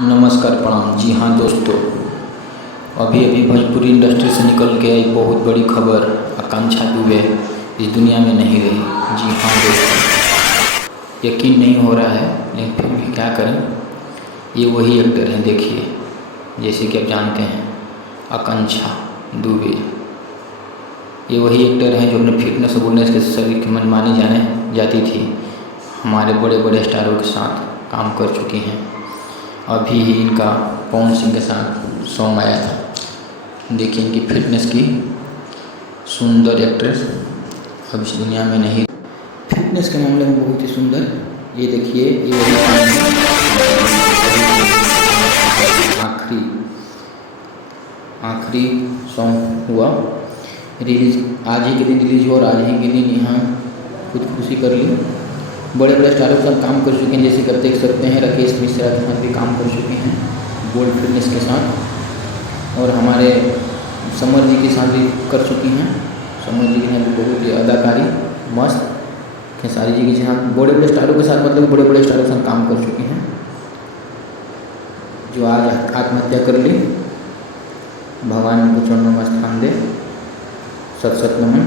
नमस्कार प्रणाम। जी हाँ दोस्तों, अभी अभी भोजपुरी इंडस्ट्री से निकल के आई बहुत बड़ी खबर, आकांक्षा दुबे इस दुनिया में नहीं रही। जी हाँ दोस्तों, यकीन नहीं हो रहा है लेकिन फिर भी क्या करें, ये वही एक्टर हैं। देखिए, जैसे कि आप जानते हैं आकांक्षा दुबे, ये वही एक्टर हैं जो अपने फिटनेस और गुडनेस के सभी की मनमानी जाने जाती थी। हमारे बड़े बड़े स्टारों के साथ काम कर चुकी हैं। अभी ही इनका पवन सिंह के साथ सॉन्ग आया था। देखिए इनकी फिटनेस की सुंदर एक्ट्रेस अब इस दुनिया में नहीं, फिटनेस के मामले में बहुत ही सुंदर। ये देखिए, ये वही आखिरी आखिरी सॉन्ग हुआ रिलीज, आज ही के दिन रिलीज हुआ और आज ही के दिन यहाँ खुदकुशी कर ली। बड़े बड़े स्टारों के साथ काम कर चुके हैं, जैसे कि आप देख सकते हैं राकेश मिश्रा के साथ भी काम कर चुके हैं गोल्ड फिटनेस के साथ, और हमारे समर जी के साथ भी कर चुकी हैं। समर जी के साथ भी बहुत ही अदाकारी मस्त। खेसारी जी के साथ बड़े बड़े स्टारों के साथ, मतलब बड़े बड़े स्टारों के साथ काम कर चुके हैं, जो आज आत्महत्या कर ली। भगवान उनको चरणों में स्थान दे। सत सत नमन।